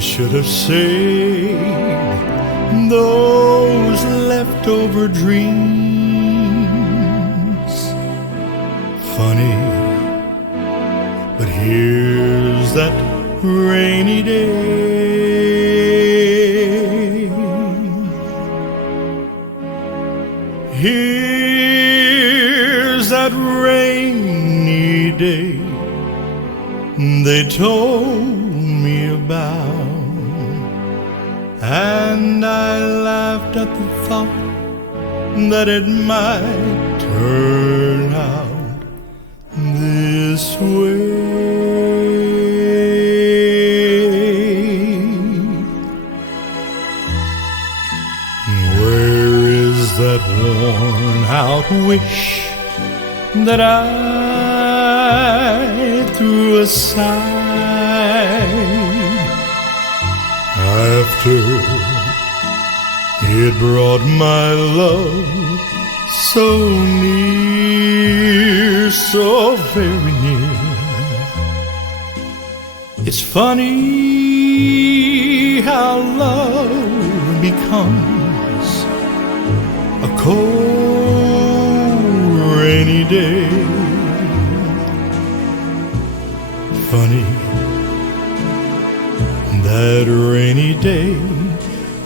should have saved those leftover dreams. Funny, but here's that rainy day. Here's that rainy day they told me about, and I laughed at the thought that it might turn out this way. Where is that worn-out wish that I threw aside after it brought my love so near, so very near? It's funny how love becomes a cold rainy day. Funny, that rainy day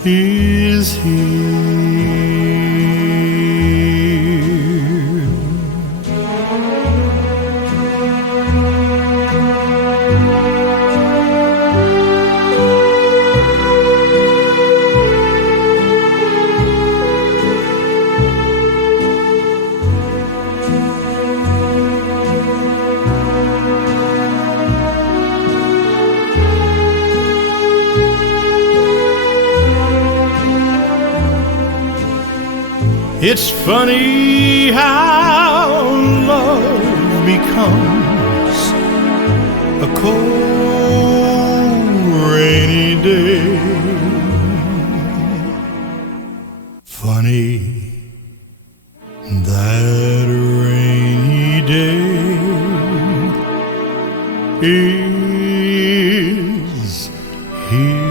is here. It's funny how love becomes a cold rainy day. Funny, that rainy day is here.